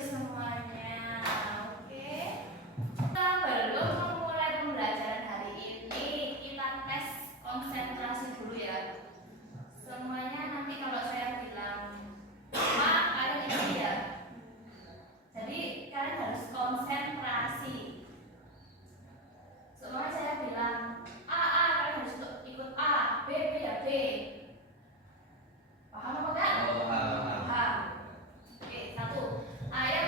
semuanya. Oke. Sebelum memulai pembelajaran hari ini, kita tes konsentrasi dulu ya. Semuanya nanti kalau saya bilang A, kalian ini ya. Jadi kalian harus konsentrasi. Semuanya saya bilang A, kalian harus ikut A, B ya B. Paham apa enggak? Paham. Paham. Oke, satu. Ayam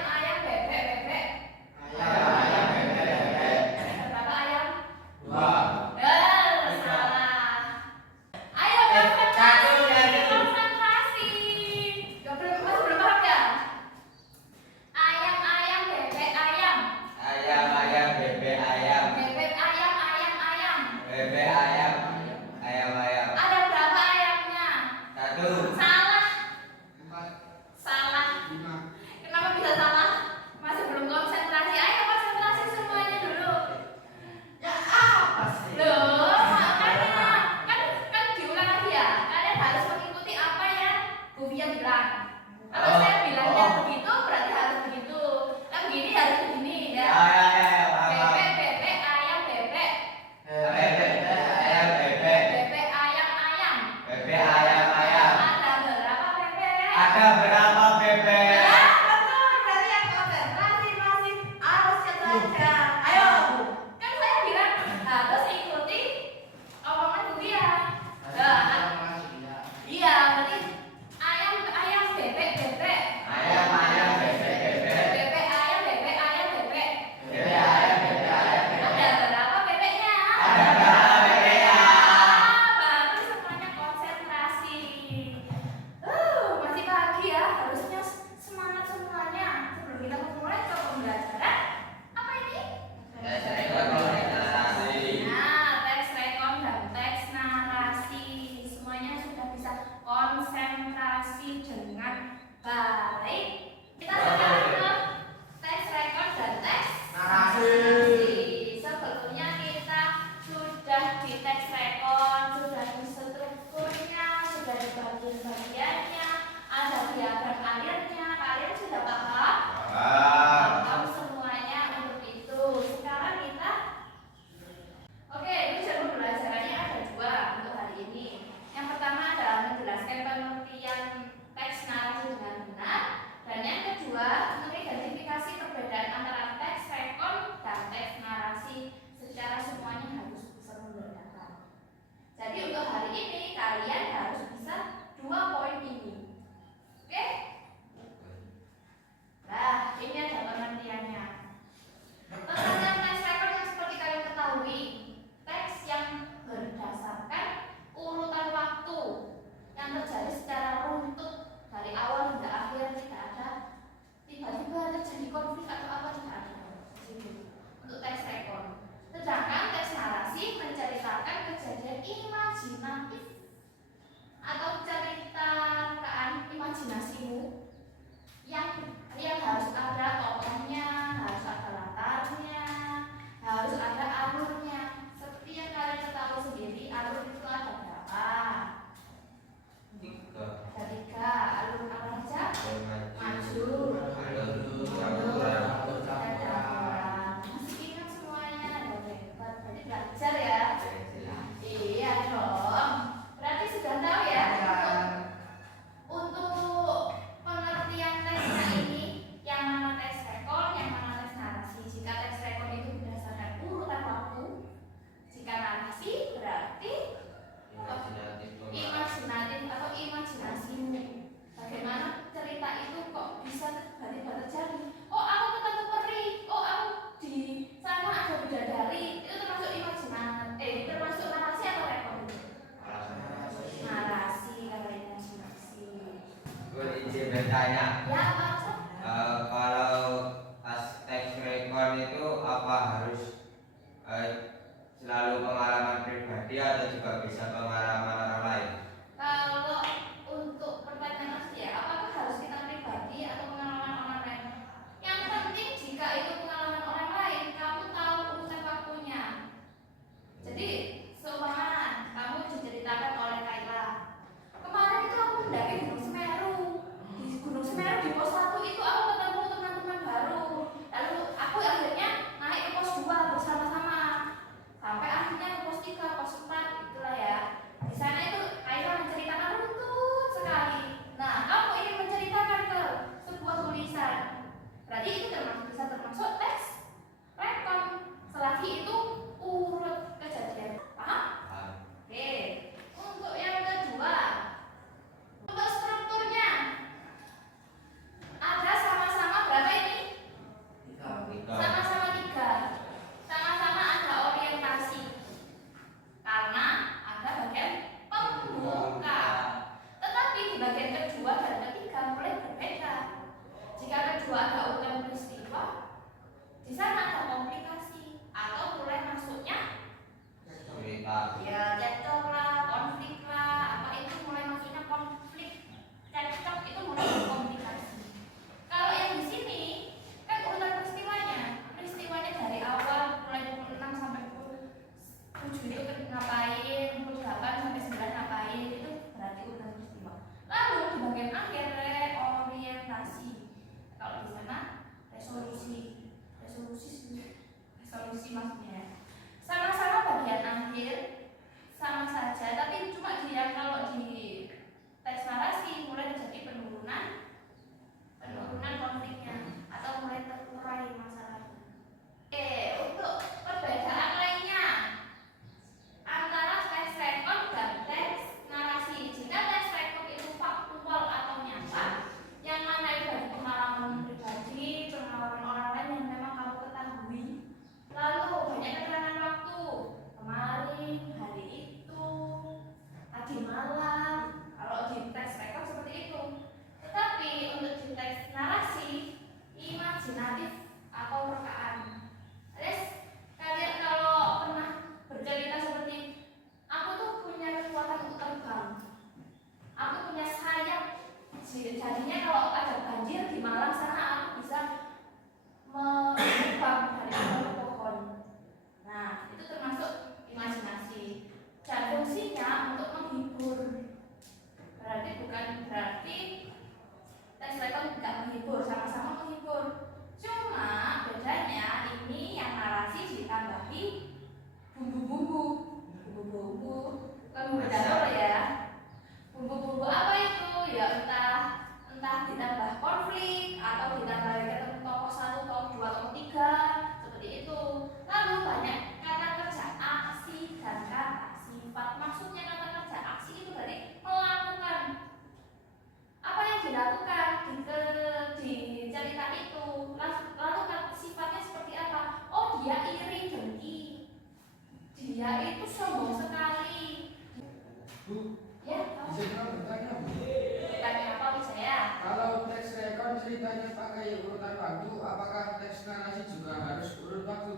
urutan waktu, apakah teks narasi juga harus urut waktu?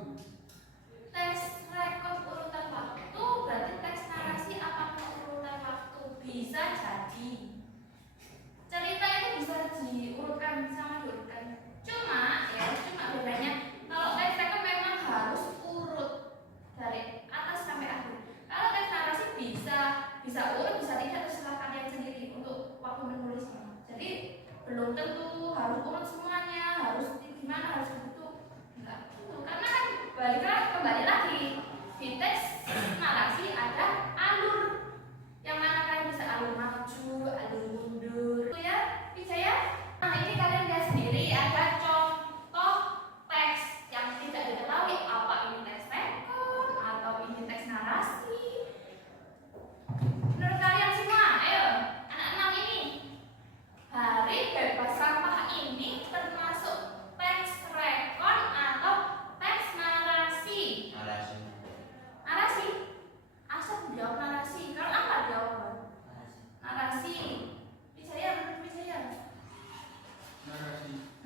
Teks rekod urutan waktu berarti teks narasi apakah urutan waktu? Bisa jadi. Cerita itu bisa diurutkan sama diurutkan. Cuma bedanya kalau teks rekod memang harus urut dari atas sampai akhir. Kalau teks narasi bisa urut, bisa tidak, terserah kalian sendiri untuk waktu menulisnya. Jadi belum tentu harus urut semuanya, harus gimana, harus begitu. Enggak gitu. Karena kan kembali lagi di teks narasi ada alur yang mana kalian bisa alur maju, alur mundur. Itu ya, bisa ya. Nah ini kalian lihat sendiri ada contoh teks yang tidak diketahui apa ini teks rekod atau ini teks narasi. Menurut kalian semua, ayo anak 6 ini, hari bebas sampah ini termasuk teks rekod atau teks narasi? Narasi. Asal jawab narasi. Kalau apa jawab? Narasi. Bisa ya, menurut bisa ya?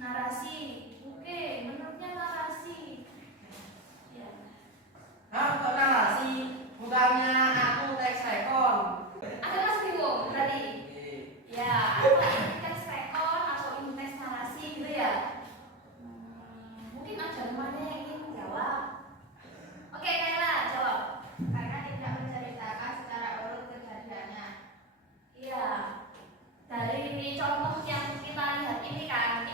Narasi. Oke, menurutnya narasi. Ya. Kok narasi? Bukannya aku teks rekon. Ada mas bingung tadi? Ya, apa ini teks rekod atau ini teks narasi gitu ya? Mungkin ada temannya yang ingin jawab. Oke, Kayla jawab. Karena tidak menceritakan secara urut kejadiannya. Iya. Dari contoh yang kita lihat ini kan,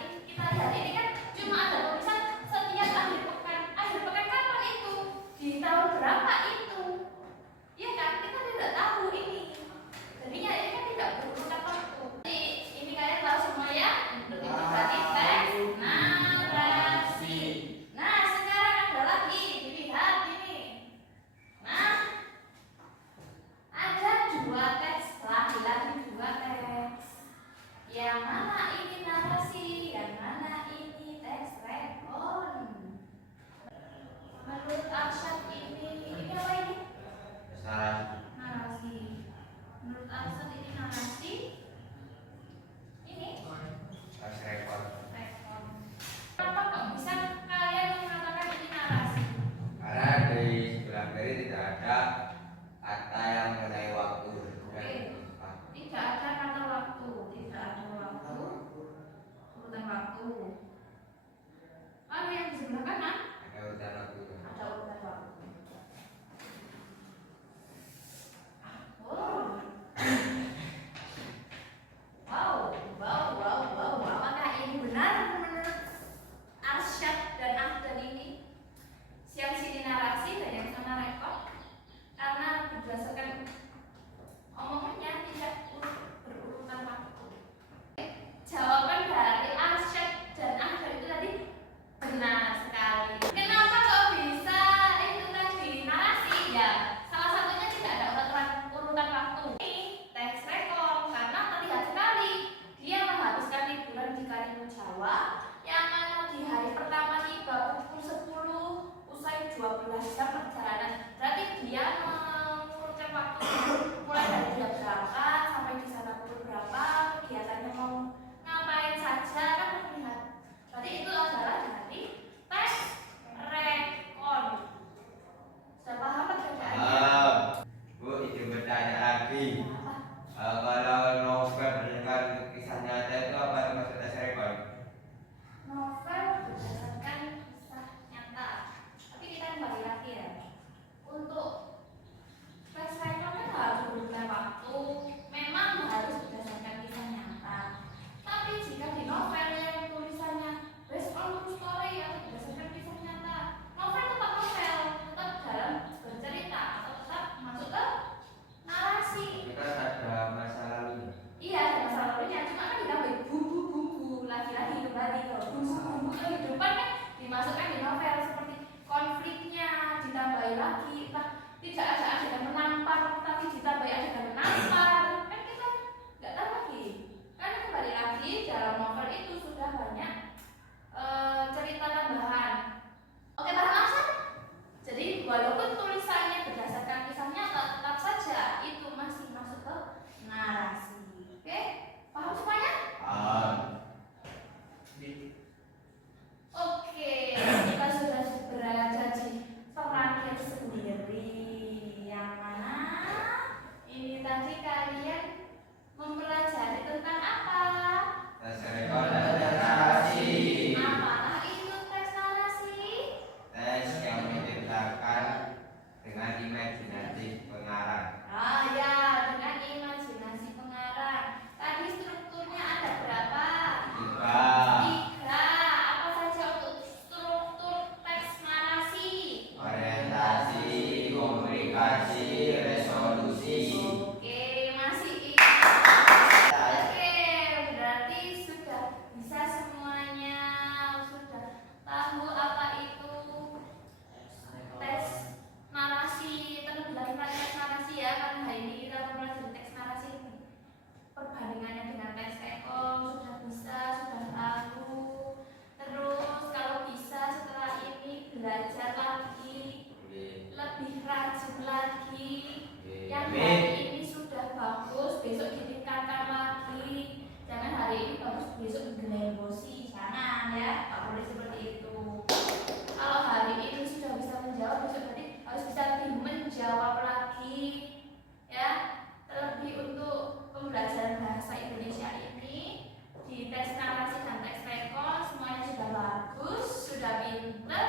cuma ada tulisan setiap akhir pekan. Akhir pekan kapan itu? Di tahun berapa itu? Iya kan? Kita tidak tahu ini. Jadinya ini kan tidak berurutan waktu. Jadi ini kalian tahu semua ya? Ini berarti teks narasi. Nah sekarang ada lagi, dilihat ini. Nah ada 2 teks, lagi-lagi 2 teks. Yang mana ini narasi, yang mana ini teks rekon? Menurut Arsyad ini apa ini? Narasi. Menurut Arsyad ini narasi. Ini rekon. Kenapa kok bisa kalian mengatakan ini narasi? Karena dari sebelah kiri tidak ada kata yang mengenai waktu. Tidak ada kata waktu, tidak ada waktu, urutan waktu. Lalu yang di sebelah kanan Ada urutan waktu. ada urutan waktu. Oh. Wow. Apakah ini benar menurut Arsyad dan Ahdan ini? Siang sini narasi dan yang sana rekod. Karena berdasarkan omongannya tidak berurutan waktu. Jawaban dari Arsyad dan Ahdan itu tadi benar sekali. pinter